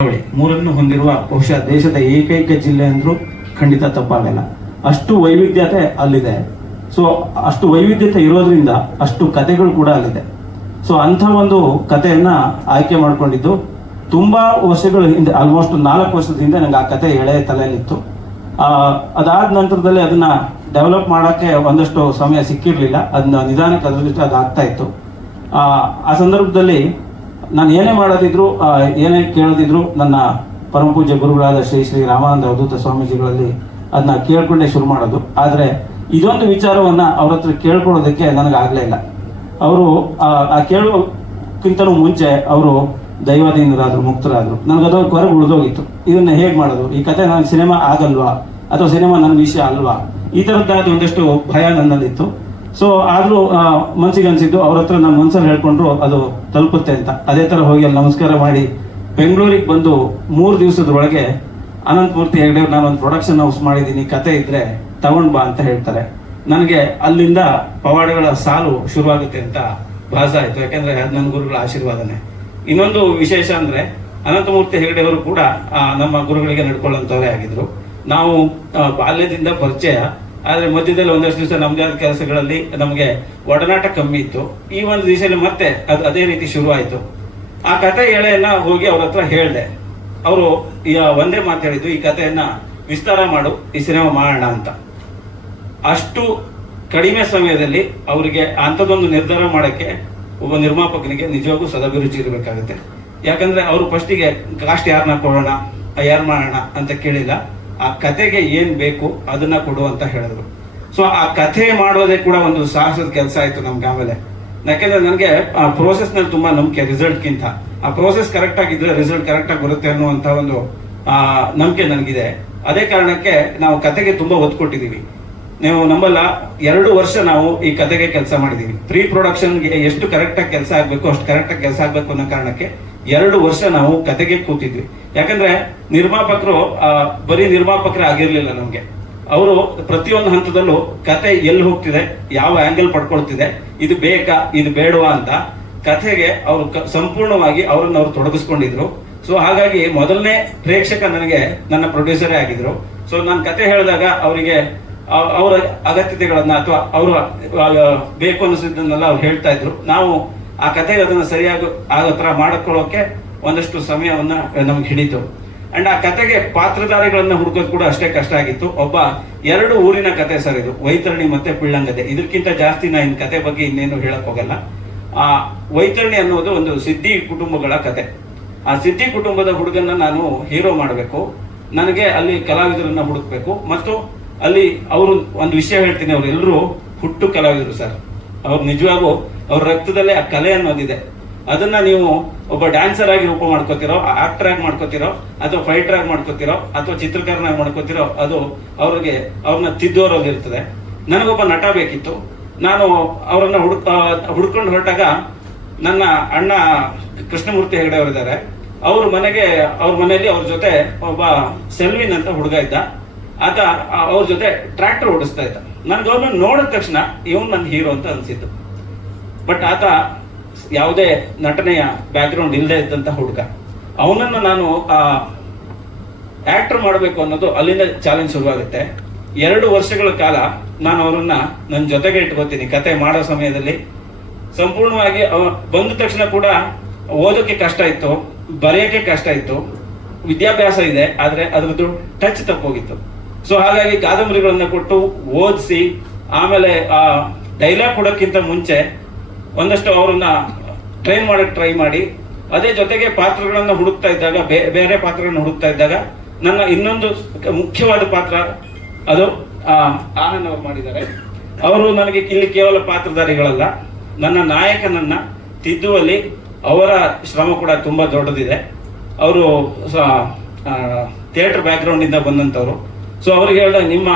ಮೂರನ್ನು ಹೊಂದಿರುವ ಬಹುಶಃ ದೇಶದ ಏಕೈಕ ಜಿಲ್ಲೆ ಅಂದ್ರೂ ಖಂಡಿತ ತಪ್ಪಾಗಲ್ಲ. ಅಷ್ಟು ವೈವಿಧ್ಯತೆ ಅಲ್ಲಿದೆ. ಸೊ ಅಷ್ಟು ವೈವಿಧ್ಯತೆ ಇರೋದ್ರಿಂದ ಅಷ್ಟು ಕಥೆಗಳು ಕೂಡ ಅಲ್ಲಿದೆ. ಸೊ ಅಂಥ ಒಂದು ಕಥೆಯನ್ನ ಆಯ್ಕೆ ಮಾಡ್ಕೊಂಡಿದ್ದು ತುಂಬಾ ವರ್ಷಗಳ ಹಿಂದೆ, ಆಲ್ಮೋಸ್ಟ್ 4 ವರ್ಷದ ಹಿಂದೆ ನಂಗೆ ಆ ಕತೆ ಎಳೆ ತಲೆಯಲ್ಲಿತ್ತು. ಅದಾದ ನಂತರದಲ್ಲಿ ಅದನ್ನ ಡೆವಲಪ್ ಮಾಡೋಕ್ಕೆ ಒಂದಷ್ಟು ಸಮಯ ಸಿಕ್ಕಿರ್ಲಿಲ್ಲ. ಅದನ್ನ ನಿಧಾನಕ್ಕೆ ಅದ್ರ ಅದು ಆಗ್ತಾ ಇತ್ತು. ಆ ಸಂದರ್ಭದಲ್ಲಿ ನಾನು ಏನೇ ಮಾಡೋದಿದ್ರು, ಏನೇ ಕೇಳೋದಿದ್ರು ನನ್ನ ಪರಮ ಪೂಜ್ಯ ಗುರುಗಳಾದ ಶ್ರೀ ಶ್ರೀ ರಾಮಾನಂದ ಅವಧೂತ ಸ್ವಾಮೀಜಿಗಳಲ್ಲಿ ಅದನ್ನ ಕೇಳ್ಕೊಂಡೇ ಶುರು ಮಾಡೋದು. ಆದರೆ ಇದೊಂದು ವಿಚಾರವನ್ನ ಅವ್ರ ಹತ್ರ ಕೇಳ್ಕೊಳ್ಳೋದಕ್ಕೆ ನನಗಾಗಲೇ ಇಲ್ಲ. ಅವರು ಆ ಕೇಳೋಕ್ಕಿಂತಲೂ ಮುಂಚೆ ಅವರು ದೈವಾಧೀನರಾದ್ರು, ಮುಕ್ತರಾದ್ರು. ನನಗದು ಹೊರಗೆ ಉಳಿದೋಗಿತ್ತು. ಇದನ್ನ ಹೇಗೆ ಮಾಡೋದು, ಈ ಕತೆ ನನ್ನ ಸಿನಿಮಾ ಆಗಲ್ವಾ ಅಥವಾ ಸಿನಿಮಾ ನನ್ನ ವಿಷಯ ಅಲ್ವಾ, ಈ ಥರದ್ದಾದ ಒಂದಷ್ಟು ಭಯ ನನ್ನಲ್ಲಿತ್ತು. ಸೊ ಆದರೂ ಮನ್ಸಿಗೆ ಅನ್ಸಿದ್ದು ಅವ್ರ ಹತ್ರ ನಾನು ಮನ್ಸಲ್ಲಿ ಹೇಳ್ಕೊಂಡ್ರು ಅದು ತಲುಪುತ್ತೆ ಅಂತ. ಅದೇ ಥರ ಹೋಗಿ ಅಲ್ಲಿ ನಮಸ್ಕಾರ ಮಾಡಿ ಬೆಂಗಳೂರಿಗೆ ಬಂದು 3 ದಿವಸದೊಳಗೆ ಅನಂತಮೂರ್ತಿ ಹೆಗಡೆ ನಾನೊಂದು ಪ್ರೊಡಕ್ಷನ್ ಹೌಸ್ ಮಾಡಿದ್ದೀನಿ, ಕತೆ ಇದ್ರೆ ತಗೊಂಡ್ ಬಾ ಅಂತ ಹೇಳ್ತಾರೆ. ನನಗೆ ಅಲ್ಲಿಂದ ಪವಾಡಗಳ ಸಾಲು ಶುರುವಾಗುತ್ತೆ ಅಂತ ಭಾಸ ಆಯ್ತು. ಯಾಕೆಂದ್ರೆ ಅದು ನನ್ನ ಗುರುಗಳ ಆಶೀರ್ವಾದನೆ. ಇನ್ನೊಂದು ವಿಶೇಷ ಅಂದ್ರೆ ಅನಂತಮೂರ್ತಿ ಹೆಗಡೆ ಅವರು ಕೂಡ ನಮ್ಮ ಗುರುಗಳಿಗೆ ನಡ್ಕೊಳ್ಳುವಂತವರೇ ಆಗಿದ್ರು. ನಾವು ಬಾಲ್ಯದಿಂದ ಪರಿಚಯ, ಆದ್ರೆ ಮಧ್ಯದಲ್ಲಿ ಒಂದಷ್ಟು ದಿವಸ ನಮ್ದೇ ಆದ ಕೆಲಸಗಳಲ್ಲಿ ನಮಗೆ ಒಡನಾಟ ಕಮ್ಮಿ ಇತ್ತು. ಈ ಒಂದು ದಿವಸದಲ್ಲಿ ಮತ್ತೆ ಅದು ಅದೇ ರೀತಿ ಶುರು ಆಯ್ತು. ಆ ಕತೆ ಎಳೆಯನ್ನ ಹೋಗಿ ಅವ್ರ ಹತ್ರ ಹೇಳ್ದೆ. ಅವರು ಒಂದೇ ಮಾತು ಹೇಳಿದ್ದು, ಈ ಕಥೆಯನ್ನ ವಿಸ್ತಾರ ಮಾಡು, ಈ ಸಿನಿಮಾ ಮಾಡೋಣ ಅಂತ. ಅಷ್ಟು ಕಡಿಮೆ ಸಮಯದಲ್ಲಿ ಅವರಿಗೆ ಅಂಥದ್ದೊಂದು ನಿರ್ಧಾರ ಮಾಡಕ್ಕೆ ಒಬ್ಬ ನಿರ್ಮಾಪಕನಿಗೆ ನಿಜವಾಗೂ ಸದಭಿರುಚಿ ಇರಬೇಕಾಗುತ್ತೆ. ಯಾಕಂದ್ರೆ ಅವರು ಫಸ್ಟಿಗೆ ಕಾಸ್ಟ್ ಯಾರನ್ನ ಕೊಡೋಣ, ಯಾರು ಮಾಡೋಣ ಅಂತ ಕೇಳಿಲ್ಲ. ಆ ಕತೆಗೆ ಏನ್ ಬೇಕು ಅದನ್ನ ಕೊಡು ಅಂತ ಹೇಳಿದ್ರು. ಸೊ ಆ ಕಥೆ ಮಾಡೋದೇ ಕೂಡ ಒಂದು ಸಾಹಸದ ಕೆಲಸ ಆಯ್ತು ನಮ್ಗೆ ಆಮೇಲೆ. ಯಾಕೆಂದ್ರೆ ನನಗೆ ಆ ಪ್ರೋಸೆಸ್ ನಲ್ಲಿ ತುಂಬಾ ನಂಬಿಕೆ, ರಿಸಲ್ಟ್ಗಿಂತ ಆ ಪ್ರೋಸೆಸ್ ಕರೆಕ್ಟ್ ಆಗಿದ್ರೆ ರಿಸಲ್ಟ್ ಕರೆಕ್ಟ್ ಆಗಿ ಬರುತ್ತೆ ಅನ್ನುವಂತ ಒಂದು ನಂಬಿಕೆ ನನಗಿದೆ. ಅದೇ ಕಾರಣಕ್ಕೆ ನಾವು ಕತೆಗೆ ತುಂಬಾ ಒತ್ತು ಕೊಟ್ಟಿದ್ದೀವಿ. ನೀವು ನಂಬಲ್ಲ, 2 ವರ್ಷ ನಾವು ಈ ಕತೆಗೆ ಕೆಲಸ ಮಾಡಿದೀವಿ. ಪ್ರೀ ಪ್ರೊಡಕ್ಷನ್ಗೆ ಎಷ್ಟು ಕರೆಕ್ಟ್ ಆಗಿ ಕೆಲಸ ಆಗ್ಬೇಕು ಅಷ್ಟು ಕರೆಕ್ಟ್ ಆಗಿ ಕೆಲಸ ಆಗ್ಬೇಕು ಅನ್ನೋ ಕಾರಣಕ್ಕೆ 2 ವರ್ಷ ನಾವು ಕತೆಗೆ ಕೂತಿದ್ವಿ. ಯಾಕಂದ್ರೆ ನಿರ್ಮಾಪಕರು ಬರೀ ನಿರ್ಮಾಪಕರೇ ಆಗಿರ್ಲಿಲ್ಲ ನಮ್ಗೆ. ಅವರು ಪ್ರತಿಯೊಂದು ಹಂತದಲ್ಲೂ ಕತೆ ಎಲ್ಲಿ ಹೋಗ್ತಿದೆ, ಯಾವ ಆಂಗಲ್ ಪಡ್ಕೊಳ್ತಿದೆ, ಇದು ಬೇಕಾ ಇದು ಬೇಡವಾ ಅಂತ ಕಥೆಗೆ ಅವರು ಸಂಪೂರ್ಣವಾಗಿ ಅವ್ರನ್ನ ಅವ್ರು ತೊಡಗಿಸ್ಕೊಂಡಿದ್ರು. ಸೊ ಹಾಗಾಗಿ ಮೊದಲನೇ ಪ್ರೇಕ್ಷಕ ನನಗೆ ನನ್ನ ಪ್ರೊಡ್ಯೂಸರೇ ಆಗಿದ್ರು. ಸೊ ನಾನು ಕತೆ ಹೇಳಿದಾಗ ಅವರಿಗೆ ಅವರ ಅಗತ್ಯತೆಗಳನ್ನ ಅಥವಾ ಅವರು ಬೇಕು ಅನಿಸಿದ್ದನ್ನೆಲ್ಲ ಅವ್ರು ಹೇಳ್ತಾ ಇದ್ರು. ನಾವು ಆ ಕತೆಗೆ ಅದನ್ನ ಸರಿಯಾಗಿ ಆಗೋ ತರ ಮಾಡಿಕೊಳ್ಳೋಕೆ ಒಂದಷ್ಟು ಸಮಯವನ್ನ ನಮ್ಗೆ ಹಿಡಿತು. ಅಂಡ್ ಆ ಕತೆಗೆ ಪಾತ್ರಧಾರಿಗಳನ್ನ ಹುಡುಕೋದು ಕೂಡ ಅಷ್ಟೇ ಕಷ್ಟ ಆಗಿತ್ತು. ಒಬ್ಬ 2 ಊರಿನ ಕತೆ ಸರ್ ಇದು, ವೈತರಣಿ ಮತ್ತೆ ಪಿಳ್ಳಂಗದೆ. ಇದಕ್ಕಿಂತ ಜಾಸ್ತಿ ನಾ ಇನ್ ಕತೆ ಬಗ್ಗೆ ಇನ್ನೇನು ಹೇಳಕ್ ಹೋಗಲ್ಲ. ಆ ವೈತರಣಿ ಅನ್ನೋದು ಒಂದು ಸಿದ್ಧಿ ಕುಟುಂಬಗಳ ಕತೆ. ಆ ಸಿದ್ಧಿ ಕುಟುಂಬದ ಹುಡುಗನ್ನ ನಾನು ಹೀರೋ ಮಾಡಬೇಕು, ನನಗೆ ಅಲ್ಲಿ ಕಲಾವಿದರನ್ನ ಹುಡುಕ್ಬೇಕು. ಮತ್ತು ಅಲ್ಲಿ ಅವರು ಒಂದು ವಿಷಯ ಹೇಳ್ತೀನಿ, ಅವ್ರು ಎಲ್ಲರೂ ಹುಟ್ಟು ಕಲಾವಿದರು ಸರ್. ಅವ್ರು ನಿಜವಾಗೂ ಅವ್ರ ರಕ್ತದಲ್ಲೇ ಆ ಕಲೆ ಅನ್ನೋದಿದೆ. ಅದನ್ನ ನೀವು ಒಬ್ಬ ಡ್ಯಾನ್ಸರ್ ಆಗಿ ರೂಪ ಮಾಡ್ಕೋತಿರೋ, ಆಕ್ಟರ್ ಆಗಿ ಮಾಡ್ಕೋತಿರೋ, ಅಥವಾ ಫೈಟರ್ ಆಗಿ ಮಾಡ್ಕೋತಿರೋ, ಅಥವಾ ಚಿತ್ರಕಾರನಾಗಿ ಮಾಡ್ಕೋತಿರೋ, ಅದು ಅವ್ರನ್ನ ತಿದ್ದೋರಲ್ಲಿ ಇರ್ತದೆ. ನನಗೊಬ್ಬ ನಟ ಬೇಕಿತ್ತು. ನಾನು ಅವರನ್ನ ಹುಡ್ಕೊಂಡು ಹೊರಟಾಗ ನನ್ನ ಅಣ್ಣ ಕೃಷ್ಣಮೂರ್ತಿ ಹೆಗಡೆ ಅವರಿದ್ದಾರೆ. ಅವ್ರ ಮನೆಯಲ್ಲಿ ಅವ್ರ ಜೊತೆ ಒಬ್ಬ ಸೆಲ್ವಿನ್ ಅಂತ ಹುಡುಗ ಇದ್ದ. ಆತ ಅವ್ರ ಜೊತೆ ಟ್ರ್ಯಾಕ್ಟರ್ ಓಡಿಸ್ತಾ ಇದ್ದ. ನನ್ಗೆ ಅವ್ರನ್ನ ನೋಡಿದ ತಕ್ಷಣ ಇವನ್ ನನ್ನ ಹೀರೋ ಅಂತ ಅನ್ಸಿತ್ತು. ಬಟ್ ಆತ ಯಾವುದೇ ನಟನೆಯ ಬ್ಯಾಕ್ಗ್ರೌಂಡ್ ಇಲ್ಲದೆ ಇದ್ದಂತ ಹುಡುಗ. ಅವನನ್ನು ನಾನು ಆಕ್ಟರ್ ಮಾಡಬೇಕು ಅನ್ನೋದು ಅಲ್ಲಿಂದ ಚಾಲೆಂಜ್ ಶುರುವಾಗುತ್ತೆ. 2 ವರ್ಷಗಳ ಕಾಲ ನಾನು ಅವರನ್ನ ನನ್ನ ಜೊತೆಗೆ ಇಟ್ಕೋತೀನಿ ಕತೆ ಮಾಡೋ ಸಮಯದಲ್ಲಿ. ಸಂಪೂರ್ಣವಾಗಿ ಬಂದ ತಕ್ಷಣ ಕೂಡ ಓದೋಕೆ ಕಷ್ಟ ಇತ್ತು, ಬರೆಯೋಕೆ ಕಷ್ಟ ಇತ್ತು. ವಿದ್ಯಾಭ್ಯಾಸ ಇದೆ, ಆದ್ರೆ ಅದ್ರದ್ದು ಟಚ್ ತಪ್ಪೋಗಿತ್ತು. ಸೊ ಹಾಗಾಗಿ ಕಾದಂಬರಿಗಳನ್ನ ಕೊಟ್ಟು ಓದಿಸಿ, ಆಮೇಲೆ ಡೈಲಾಗ್ ಕೊಡೋಕ್ಕಿಂತ ಮುಂಚೆ ಒಂದಷ್ಟು ಅವ್ರನ್ನ ಟ್ರೈನ್ ಮಾಡಕ್ ಟ್ರೈ ಮಾಡಿ, ಅದೇ ಜೊತೆಗೆ ಪಾತ್ರಗಳನ್ನ ಹುಡುಕ್ತಾ ಇದ್ದಾಗ, ಬೇರೆ ಪಾತ್ರಗಳನ್ನ ಹುಡುಕ್ತಾ ಇದ್ದಾಗ ನನ್ನ ಇನ್ನೊಂದು ಮುಖ್ಯವಾದ ಪಾತ್ರ ಅದು ಆನಂದ್ ಅವರು ಮಾಡಿದ್ದಾರೆ. ಅವರು ನನಗೆ ಇಲ್ಲಿ ಕೇವಲ ಪಾತ್ರಧಾರಿಗಳಲ್ಲ, ನನ್ನ ನಾಯಕನನ್ನ ತಿದ್ದುವಲ್ಲಿ ಅವರ ಶ್ರಮ ಕೂಡ ತುಂಬಾ ದೊಡ್ಡದಿದೆ. ಅವರು ಥಿಯೇಟರ್ ಬ್ಯಾಕ್ಗ್ರೌಂಡ್ ಇಂದ ಬಂದಂತವ್ರು. ಸೊ ಅವ್ರಿಗೆ ಹೇಳಿದಾಗ ನಿಮ್ಮ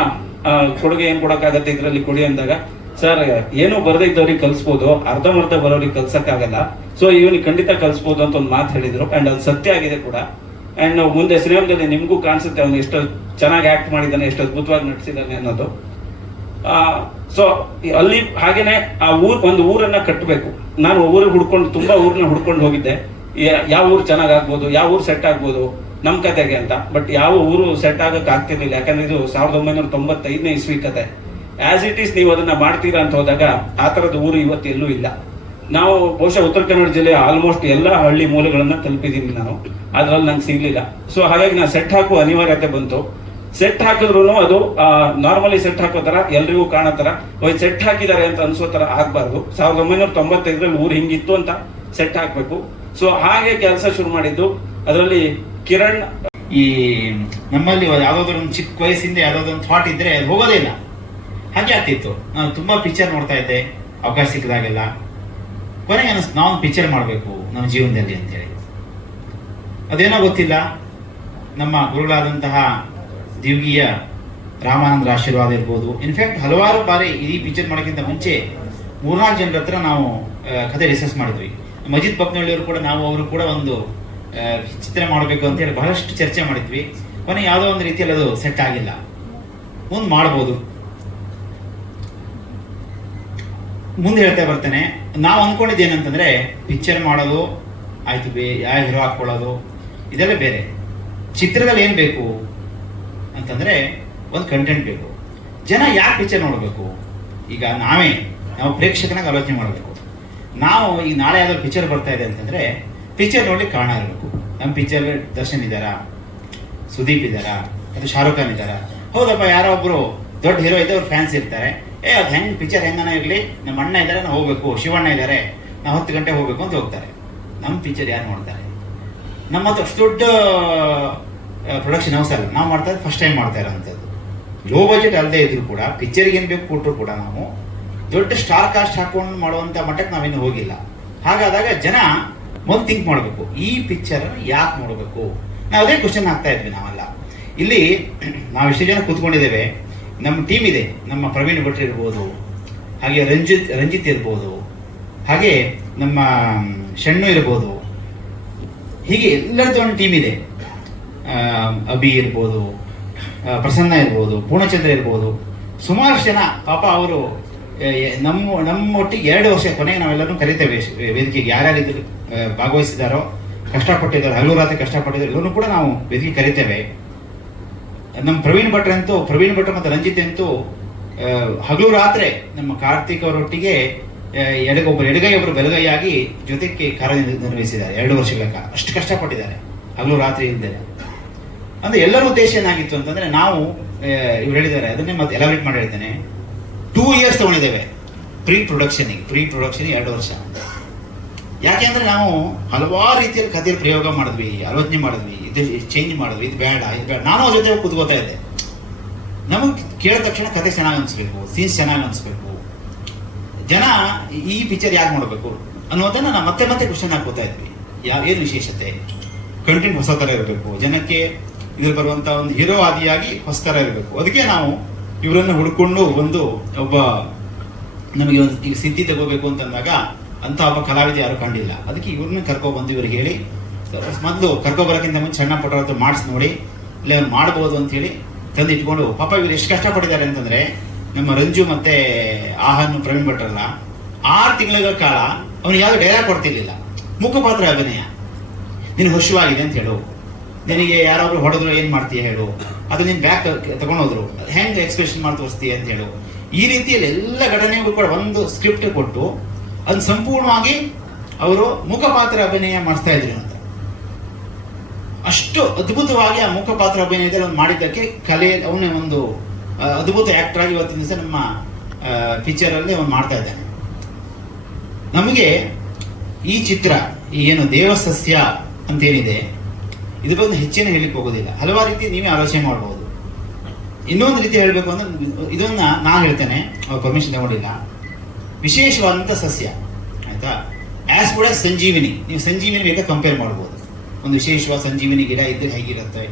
ಕೊಡುಗೆ ಏನ್ ಕೊಡಕ್ಕಾಗತ್ತೆ ಇದರಲ್ಲಿ ಕೊಡಿ ಅಂದಾಗ, ಸರ್ ಏನು ಬರದೇ ಇದ್ದವ್ರಿಗೆ ಕಲ್ಸ್ಬೋದು, ಅರ್ಧಂಬರ್ಧ ಬರೋರಿಗೆ ಕಲ್ಸಕ್ಕಾಗಲ್ಲ, ಸೊ ಇವನಿಗೆ ಖಂಡಿತ ಕಲ್ಸ್ಬೋದು ಅಂತ ಒಂದು ಮಾತು ಹೇಳಿದ್ರು. ಅಂಡ್ ಅದು ಸತ್ಯ ಆಗಿದೆ ಕೂಡ. ಅಂಡ್ ಮುಂದೆ ಸಿನಿಮಾದಲ್ಲಿ ನಿಮ್ಗೂ ಕಾಣಿಸುತ್ತೆ ಅವನು ಎಷ್ಟು ಚೆನ್ನಾಗಿ ಆಕ್ಟ್ ಮಾಡಿದ್ದಾನೆ, ಎಷ್ಟು ಅದ್ಭುತವಾಗಿ ನಟಿಸಿದ್ದಾನೆ ಅನ್ನೋದು. ಸೊ ಅಲ್ಲಿ ಹಾಗೇನೆ ಒಂದು ಊರನ್ನ ಕಟ್ಟಬೇಕು. ನಾನು ಊರಿಗೆ ತುಂಬಾ ಊರನ್ನ ಹುಡ್ಕೊಂಡು ಹೋಗಿದ್ದೆ. ಯಾವ ಊರು ಚೆನ್ನಾಗಿ ಆಗ್ಬೋದು, ಯಾವ ಊರು ಸೆಟ್ ಆಗ್ಬೋದು ನಮ್ಮ ಕತೆಗೆ ಅಂತ. ಬಟ್ ಯಾವ ಊರು ಸೆಟ್ ಆಗಕ್ಕೆ ಆಗ್ತಿರ್ಲಿಲ್ಲ, ಯಾಕಂದ್ರೆ ಇದು 1995ನೇ ಇಸ್ವಿ ಕತೆ. ಆಸ್ ಇಟ್ ಈಸ್ ನೀವು ಅದನ್ನ ಮಾಡ್ತೀರಾ ಅಂತ ಹೋದಾಗ ಆ ಥರದ ಊರು ಇವತ್ತು ಎಲ್ಲೂ ಇಲ್ಲ. ನಾವು ಬಹುಶಃ ಉತ್ತರ ಕನ್ನಡ ಜಿಲ್ಲೆಯ ಆಲ್ಮೋಸ್ಟ್ ಎಲ್ಲ ಹಳ್ಳಿ ಮೂಲೆಗಳನ್ನ ತಲುಪಿದ್ದೀನಿ ನಾನು, ಅದ್ರಲ್ಲಿ ನಂಗೆ ಸಿಗ್ಲಿಲ್ಲ. ಸೊ ಹಾಗಾಗಿ ನಾನು ಸೆಟ್ ಹಾಕುವ ಅನಿವಾರ್ಯತೆ ಬಂತು. ಸೆಟ್ ಹಾಕಿದ್ರು ಅದು ನಾರ್ಮಲಿ ಸೆಟ್ ಹಾಕೋ ತರ ಎಲ್ರಿಗೂ ಕಾಣೋ ತರ ಸೆಟ್ ಹಾಕಿದ್ದಾರೆ ಅಂತ ಅನ್ಸೋ ತರ ಆಗ್ಬಾರ್ದು. 1995ರಲ್ಲಿ ಊರು ಹಿಂಗಿತ್ತು ಅಂತ ಸೆಟ್ ಹಾಕ್ಬೇಕು. ಸೊ ಹಾಗೆ ಕೆಲಸ ಶುರು ಮಾಡಿದ್ದು. ಅದರಲ್ಲಿ ಕಿರಣ್, ಈ ನಮ್ಮಲ್ಲಿ ಯಾವ್ದಾದ್ರು ಒಂದು ಚಿಕ್ಕ ವಯಸ್ಸಿಂದ ಯಾವ್ದಾದ್ರು ಒಂದು ಥಾಟ್ ಇದ್ರೆ ಅದು ಹೋಗೋದೇ ಇಲ್ಲ, ಹಾಗೆ ಆಗ್ತಿತ್ತು. ನಾನು ತುಂಬಾ ಪಿಕ್ಚರ್ ನೋಡ್ತಾ ಇದ್ದೆ ಅವಕಾಶ ಸಿಕ್ಕಿದಾಗೆಲ್ಲ. ಕೊನೆಗೆ ಅನಿಸ್ತು ನಾವು ಪಿಕ್ಚರ್ ಮಾಡಬೇಕು ನಮ್ಮ ಜೀವನದಲ್ಲಿ ಅಂತೇಳಿ. ಅದೇನೋ ಗೊತ್ತಿಲ್ಲ, ನಮ್ಮ ಗುರುಗಳಾದಂತಹ ದಿವ್ಗಿಯ ರಾಮಾನಂದರ ಆಶೀರ್ವಾದ ಇರ್ಬೋದು. ಇನ್ಫ್ಯಾಕ್ಟ್ ಹಲವಾರು ಬಾರಿ ಈ ಪಿಕ್ಚರ್ ಮಾಡೋಕ್ಕಿಂತ ಮುಂಚೆ 3-4 ಜನರ ಹತ್ರ ನಾವು ಕತೆ ಡಿಸ್ಕಸ್ ಮಾಡಿದ್ವಿ. ಮಜಿದ್ ಪಕ್ನಳ್ಳಿಯವರು ಕೂಡ, ನಾವು ಅವರು ಕೂಡ ಒಂದು ಚಿತ್ರ ಮಾಡಬೇಕು ಅಂತ ಹೇಳಿ ಬಹಳಷ್ಟು ಚರ್ಚೆ ಮಾಡಿದ್ವಿ. ಕೊನೆಗೆ ಯಾವುದೋ ಒಂದು ರೀತಿಯಲ್ಲಿ ಅದು ಸೆಟ್ ಆಗಿಲ್ಲ. ಮುಂದೆ ಮಾಡ್ಬೋದು. ಮುಂದೆ ಹೇಳ್ತಾ ಬರ್ತೇನೆ, ನಾವು ಅಂದ್ಕೊಂಡಿದ್ದು ಏನಂತಂದ್ರೆ ಪಿಕ್ಚರ್ ಮಾಡೋದು ಆಯ್ತು, ಯಾವ ಹೀರೋ ಹಾಕೊಳ್ಳೋದು ಇದೆಲ್ಲ ಬೇರೆ. ಚಿತ್ರದಲ್ಲಿ ಏನು ಬೇಕು ಅಂತಂದ್ರೆ ಒಂದು ಕಂಟೆಂಟ್ ಬೇಕು. ಜನ ಯಾಕೆ ಪಿಕ್ಚರ್ ನೋಡಬೇಕು? ಈಗ ನಾವು ಪ್ರೇಕ್ಷಕನಾಗ ಆಲೋಚನೆ ಮಾಡಬೇಕು. ನಾವು ಈಗ ನಾಳೆ ಯಾವ್ದಾದ್ರು ಪಿಕ್ಚರ್ ಬರ್ತಾ ಇದೆ ಅಂತಂದ್ರೆ ಪಿಕ್ಚರ್ ನೋಡ್ಲಿಕ್ಕೆ ಕಾರಣ ಇರಬೇಕು. ನಮ್ಮ ಪಿಕ್ಚರ್ ದರ್ಶನ್ ಇದ್ದಾರಾ, ಸುದೀಪ್ ಇದ್ದಾರಾ, ಅದು ಶಾರುಖ್ ಖಾನ್ ಇದ್ದಾರಾ? ಹೌದಪ್ಪ, ಯಾರೋ ಒಬ್ರು ದೊಡ್ಡ ಹೀರೋ ಇದೆ, ಅವ್ರ ಫ್ಯಾನ್ಸ್ ಇರ್ತಾರೆ. ಅದು ಹೆಂಗ್ ಪಿಕ್ಚರ್ ಹೆಂಗನ ಇರಲಿ, ನಮ್ಮ ಅಣ್ಣ ಇದ್ದಾರೆ ನಾವು ಹೋಗ್ಬೇಕು, ಶಿವಣ್ಣ ಇದ್ದಾರೆ ನಾವು 10 ಗಂಟೆ ಹೋಗ್ಬೇಕು ಅಂತ ಹೋಗ್ತಾರೆ. ನಮ್ಮ ಪಿಕ್ಚರ್ ಯಾರು ನೋಡ್ತಾರೆ? ನಮ್ಮ ಹತ್ರ ಅಷ್ಟು ದೊಡ್ಡ ಪ್ರೊಡಕ್ಷನ್ ಹೌಸ್ ಅಲ್ಲ, ನಾವು ಮಾಡ್ತಾ ಫಸ್ಟ್ ಟೈಮ್ ಮಾಡ್ತಾ ಇರೋಂಥದ್ದು. ಲೋ ಬಜೆಟ್ ಅಲ್ಲದೆ ಇದ್ರು ಕೂಡ ಪಿಕ್ಚರ್ಗೆ ಏನು ಬೇಕು ಕೊಟ್ಟರು ಕೂಡ ನಾವು ದೊಡ್ಡ ಸ್ಟಾರ್ ಕಾಸ್ಟ್ ಹಾಕೊಂಡು ಮಾಡುವಂಥ ಮಟ್ಟಕ್ಕೆ ನಾವಿನ್ನು ಹೋಗಿಲ್ಲ. ಹಾಗಾದಾಗ ಜನ ಮೊದಲು ಥಿಂಕ್ ಮಾಡಬೇಕು, ಈ ಪಿಕ್ಚರ್ ಯಾಕೆ ನೋಡಬೇಕು? ನಾವು ಅದೇ ಕ್ವಶನ್ ಆಗ್ತಾ ಇದ್ವಿ ನಾವೆಲ್ಲ. ಇಲ್ಲಿ ನಾವು ಇಷ್ಟು ಜನ ಕೂತ್ಕೊಂಡಿದ್ದೇವೆ, ನಮ್ಮ ಟೀಮ್ ಇದೆ. ನಮ್ಮ ಪ್ರವೀಣ್ ಭಟ್ರು ಇರ್ಬೋದು, ಹಾಗೆ ರಂಜಿತ್ ಇರ್ಬೋದು, ಹಾಗೆ ನಮ್ಮ ಶಣ್ಣು ಇರ್ಬೋದು, ಹೀಗೆ ಎಲ್ಲರದ್ದು ಒಂದು ಟೀಮ್ ಇದೆ. ಅಭಿ ಇರ್ಬೋದು, ಪ್ರಸನ್ನ ಇರ್ಬೋದು, ಪೂರ್ಣಚಂದ್ರ ಇರ್ಬೋದು, ಸುಮಾರು ಜನ. ಪಾಪ ಅವರು ನಮ್ಮೊಟ್ಟಿಗೆ 2 ವರ್ಷ ಕೊನೆಗೆ ನಾವೆಲ್ಲರೂ ಕರಿತೇವೆ ವೇದಿಕೆಗೆ. ಯಾರ್ಯಾರಿದ್ರು ಭಾಗವಹಿಸಿದಾರೋ, ಕಷ್ಟಪಟ್ಟಿದ್ದಾರೆ, ಹಗಲು ರಾತ್ರಿ ಕಷ್ಟಪಟ್ಟಿದ್ದಾರೆ, ಎಲ್ಲರೂ ಕೂಡ ನಾವು ವೇದಿಕೆ ಕರಿತೇವೆ. ನಮ್ಮ ಪ್ರವೀಣ್ ಭಟ್ರು ಮತ್ತು ರಂಜಿತ್ ಅಂತೂ ಹಗಲು ರಾತ್ರಿ ನಮ್ಮ ಕಾರ್ತಿಕ್ ಅವರೊಟ್ಟಿಗೆ ಒಬ್ಬರು ಎಡಗೈ ಒಬ್ಬರು ಬೆಲಗೈಯಾಗಿ ಜೊತೆಗೆ ಕಾರ್ಯನಿರ್ವಹಿಸಿದ್ದಾರೆ 2 ವರ್ಷಗಳ ಕಾಲ. ಅಷ್ಟು ಕಷ್ಟಪಟ್ಟಿದ್ದಾರೆ ಹಗಲು ರಾತ್ರಿ ಇಲ್ದೇನೆ. ಅಂದ್ರೆ ಎಲ್ಲರ ಉದ್ದೇಶ ಏನಾಗಿತ್ತು ಅಂತಂದ್ರೆ, ನಾವು ಇವ್ರು ಹೇಳಿದ್ದಾರೆ, ಅದನ್ನೇ ಮತ್ತೆ ಎಲಾಬ್ರೇಟ್ ಮಾಡಿ ಹೇಳ್ತೇನೆ. 2 ಇಯರ್ಸ್ ತಗೊಂಡಿದ್ದೇವೆ ಪ್ರೀ ಪ್ರೊಡಕ್ಷನ್ 2 ವರ್ಷ. ಯಾಕೆ ಅಂದ್ರೆ ನಾವು ಹಲವಾರು ರೀತಿಯಲ್ಲಿ ಕಥೆಯಲ್ಲಿ ಪ್ರಯೋಗ ಮಾಡಿದ್ವಿ, ಆಲೋಚನೆ ಮಾಡಿದ್ವಿ, ಇದು ಚೇಂಜ್ ಮಾಡಿದ್ವಿ, ಇದು ಬೇಡ. ನಾನು ಅವ್ರ ಜೊತೆ ಕೂತ್ಕೋತಾ ಇದ್ದೆ. ನಮಗೆ ಕೇಳಿದ ತಕ್ಷಣ ಕತೆ ಚೆನ್ನಾಗಿ ಅನಿಸ್ಬೇಕು, ಸೀನ್ಸ್ ಚೆನ್ನಾಗಿ ಅನಿಸ್ಬೇಕು, ಜನ ಈ ಪಿಕ್ಚರ್ ಯಾಕೆ ನೋಡಬೇಕು ಅನ್ನೋದನ್ನ ನಾವು ಮತ್ತೆ ಕ್ವಶನ್ ಹಾಕೋತಾ ಇದ್ವಿ. ಏನು ವಿಶೇಷತೆ, ಕಂಟೆಂಟ್ ಹೊಸ ಥರ ಇರಬೇಕು, ಜನಕ್ಕೆ ಇದ್ರ ಬರುವಂತ ಒಂದು ಹೀರೋ ಆದಿಯಾಗಿ ಹೊಸ ಥರ ಇರಬೇಕು. ಅದಕ್ಕೆ ನಾವು ಇವರನ್ನು ಹುಡ್ಕೊಂಡು ಒಬ್ಬ ನಮಗೆ ಈಗ ಸಿದ್ಧಿ ತಗೋಬೇಕು ಅಂತಂದಾಗ ಅಂತ ಒಬ್ಬ ಕಲಾವಿದ ಯಾರು ಕಂಡಿಲ್ಲ. ಅದಕ್ಕೆ ಇವ್ರನ್ನ ಕರ್ಕೊಬಂದು ಇವ್ರಿಗೆ ಹೇಳಿ, ಮೊದಲು ಕರ್ಕೊಬರೋಕ್ಕಿಂತ ಮುಂಚೆ ಸಣ್ಣ ಪುಟ್ಟ ಹತ್ರ ಮಾಡಿಸಿ ನೋಡಿ ಇಲ್ಲ ಮಾಡ್ಬೋದು ಅಂತ ಹೇಳಿ ತಂದು ಇಟ್ಕೊಂಡು, ಪಾಪ ಇವ್ರು ಎಷ್ಟು ಕಷ್ಟಪಟ್ಟಿದ್ದಾರೆ ಅಂತಂದ್ರೆ, ನಮ್ಮ ರಂಜು ಮತ್ತೆ ಆಹನ್ ಪ್ರವೀಣ್ ಭಟ್ರಲ್ಲ 6 ತಿಂಗಳ ಕಾಲ ಅವ್ನು ಯಾವ್ದು ಡೈಲಾಗ್ ಕೊಡ್ತಿರ್ಲಿಲ್ಲ. ಮುಖಪಾತ್ರ ಅಭಿನಯ. ನಿನಗೆ ಹಸುವಾಗಿದೆ ಅಂತ ಹೇಳು, ನಿನಗೆ ಯಾರಾದ್ರೂ ಹೊಡೆದ್ರು ಏನ್ ಮಾಡ್ತೀಯ ಹೇಳು, ಅದು ನಿನ್ ಬ್ಯಾಕ್ ತಗೊಂಡೋದ್ರು ಹೆಂಗ್ ಎಕ್ಸ್ಪ್ರೆಷನ್ ಮಾಡಿ ತೋರಿಸ್ತೀಯ ಅಂತ ಹೇಳು. ಈ ರೀತಿಯಲ್ಲಿ ಎಲ್ಲ ಘಟನೆಗಳು ಕೂಡ ಒಂದು ಸ್ಕ್ರಿಪ್ಟ್ ಕೊಟ್ಟು ಅದನ್ನ ಸಂಪೂರ್ಣವಾಗಿ ಅವರು ಮುಖಪಾತ್ರ ಅಭಿನಯ ಮಾಡಿಸ್ತಾ ಇದ್ರು ಅಂತ. ಅಷ್ಟು ಅದ್ಭುತವಾಗಿ ಆ ಮುಖಪಾತ್ರ ಅಭಿನಯದಲ್ಲಿ ಒಂದು ಮಾಡಿದ್ದಕ್ಕೆ ಅವನೇ ಒಂದು ಅದ್ಭುತ ಆಕ್ಟರ್ ಆಗಿ ಇವತ್ತಿನ ದಿವಸ ನಮ್ಮ ಪಿಕ್ಚರ್ ಅಲ್ಲಿ ಅವನು ಮಾಡ್ತಾ ಇದ್ದಾನೆ. ನಮಗೆ ಈ ಚಿತ್ರ ಏನು ದೇವಸಸ್ಯ ಅಂತೇನಿದೆ, ಇದ್ರ ಬಗ್ಗೆ ಹೆಚ್ಚಿನ ಹೇಳಿಕ್ಕೆ ಹೋಗೋದಿಲ್ಲ. ಹಲವಾರು ರೀತಿ ನೀವೇ ಆಲೋಚನೆ ಮಾಡಬಹುದು. ಇನ್ನೊಂದು ರೀತಿ ಹೇಳಬೇಕು ಅಂದ್ರೆ, ಇದನ್ನ ನಾನು ಹೇಳ್ತೇನೆ, ಅವ್ರ ಪರ್ಮಿಷನ್ ತಗೊಂಡಿಲ್ಲ. ವಿಶೇಷವಾದಂಥ ಸಸ್ಯ, ಆಯ್ತಾ? ಆಸ್ ಕೂಡ ಸಂಜೀವಿನಿ, ನೀವು ಸಂಜೀವಿನಿ ಬೇಕಾದ್ರೆ ಕಂಪೇರ್ ಮಾಡ್ಬೋದು. ಒಂದು ವಿಶೇಷವಾದ ಸಂಜೀವಿನಿ ಗಿಡ ಇದ್ರೆ ಹೇಗಿರುತ್ತೆ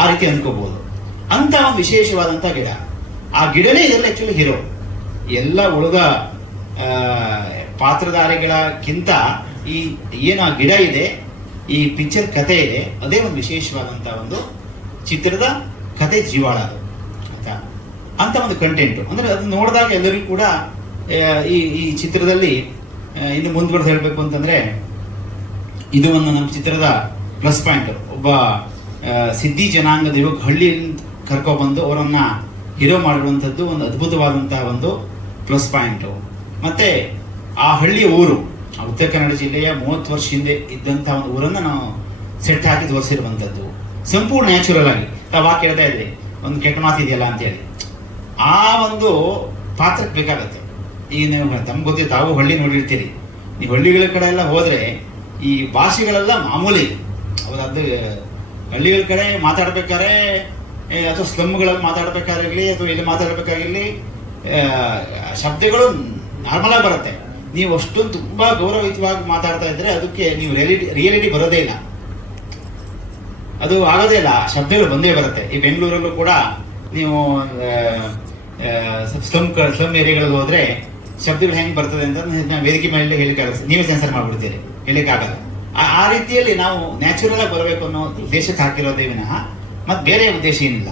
ಆ ರೀತಿ ಅನ್ಕೋಬಹುದು. ಅಂತ ಒಂದು ವಿಶೇಷವಾದಂಥ ಗಿಡ, ಆ ಗಿಡನೇ ಇದೆಲ್ಲ ಆಕ್ಚುಲಿ ಹೀರೋ. ಎಲ್ಲ ಉಳಿದ ಪಾತ್ರಧಾರಿಗಳಕ್ಕಿಂತ ಈ ಏನು ಆ ಗಿಡ ಇದೆ, ಈ ಪಿಕ್ಚರ್ ಕಥೆ ಇದೆ, ಅದೇ ಒಂದು ವಿಶೇಷವಾದಂಥ ಒಂದು ಚಿತ್ರದ ಕತೆ ಜೀವಾಳ ಅದು, ಆಯ್ತಾ? ಅಂತ ಒಂದು ಕಂಟೆಂಟು ಅಂದ್ರೆ ಅದು ನೋಡಿದಾಗ ಎಲ್ಲರಿಗೂ ಕೂಡ ಈ ಚಿತ್ರದಲ್ಲಿ ಇನ್ನು ಮುಂದುವರೆದು ಹೇಳಬೇಕು ಅಂತಂದ್ರೆ, ಇದು ಒಂದು ನಮ್ಮ ಚಿತ್ರದ ಪ್ಲಸ್ ಪಾಯಿಂಟ್. ಒಬ್ಬ ಸಿದ್ಧಿ ಜನಾಂಗದ ಯುವಕ ಹಳ್ಳಿಯಿಂದ ಕರ್ಕೊಬಂದು ಅವರನ್ನ ಹೀರೋ ಮಾಡಿರುವಂಥದ್ದು ಒಂದು ಅದ್ಭುತವಾದಂತಹ ಒಂದು ಪ್ಲಸ್ ಪಾಯಿಂಟು. ಮತ್ತೆ ಆ ಹಳ್ಳಿಯ ಊರು ಉತ್ತರ ಕನ್ನಡ ಜಿಲ್ಲೆಯ 30 ವರ್ಷ ಹಿಂದೆ ಇದ್ದಂತಹ ಒಂದು ಊರನ್ನು ನಾವು ಸೆಟ್ ಹಾಕಿ ತೋರಿಸಿರುವಂಥದ್ದು ಸಂಪೂರ್ಣ ನ್ಯಾಚುರಲ್ ಆಗಿ. ತಾವು ಕೇಳ್ತಾ ಇದ್ರಿ ಒಂದು ಕೆಟ್ಟ ಮಾತಿದೆಯಲ್ಲ ಅಂತೇಳಿ, ಆ ಒಂದು ಪಾತ್ರಕ್ಕೆ ಬೇಕಾಗತ್ತೆ. ಈಗ ನೀವು ತಮ್ಗೆ ಗೊತ್ತಿದೆ, ತಾವು ಹಳ್ಳಿ ನೋಡಿರ್ತೀರಿ. ನೀವು ಹಳ್ಳಿಗಳ ಕಡೆ ಎಲ್ಲ ಹೋದ್ರೆ ಈ ಭಾಷೆಗಳೆಲ್ಲ ಮಾಮೂಲಿ. ಅದು ಹಳ್ಳಿಗಳ ಕಡೆ ಮಾತಾಡ್ಬೇಕಾದ್ರೆ ಅಥವಾ ಸ್ಲಮ್ಗಳಲ್ಲಿ ಮಾತಾಡ್ಬೇಕಾಗಿರ್ಲಿ ಅಥವಾ ಇಲ್ಲಿ ಮಾತಾಡ್ಬೇಕಾಗಿರ್ಲಿ ಶಬ್ದಗಳು ನಾರ್ಮಲ್ ಆಗಿ ಬರುತ್ತೆ. ನೀವು ಅಷ್ಟೊಂದು ತುಂಬಾ ಗೌರವಯುತವಾಗಿ ಮಾತಾಡ್ತಾ ಇದ್ರೆ ಅದಕ್ಕೆ ನೀವು ರಿಯಾಲಿಟಿ ಬರೋದೇ ಇಲ್ಲ, ಅದು ಆಗೋದೇ ಇಲ್ಲ. ಶಬ್ದಗಳು ಬಂದೇ ಬರುತ್ತೆ. ಈ ಬೆಂಗಳೂರಲ್ಲೂ ಕೂಡ ನೀವು ಸ್ಲಮ್ ಏರಿಯಾಗಳಲ್ಲಿ ಹೋದ್ರೆ ಶಬ್ದಗಳು ಹೆಂಗೆ ಬರ್ತದೆ ಅಂತ ವೇದಿಕೆ ಮೇಲೆ ಹೇಳಿಕ್ಕಾಗಲ್ಲ, ನೀವೇ ಸೆನ್ಸರ್ ಮಾಡ್ಬಿಡ್ತೀರಿ, ಹೇಳಿಕ್ಕಾಗಲ್ಲ. ಆ ರೀತಿಯಲ್ಲಿ ನಾವು ನ್ಯಾಚುರಲ್ ಆಗಿ ಬರಬೇಕು ಅನ್ನೋ ಉದ್ದೇಶಕ್ಕೆ ಹಾಕಿರೋದೇ ವಿನಃ ಮತ್ತೆ ಬೇರೆ ಉದ್ದೇಶ ಏನಿಲ್ಲ.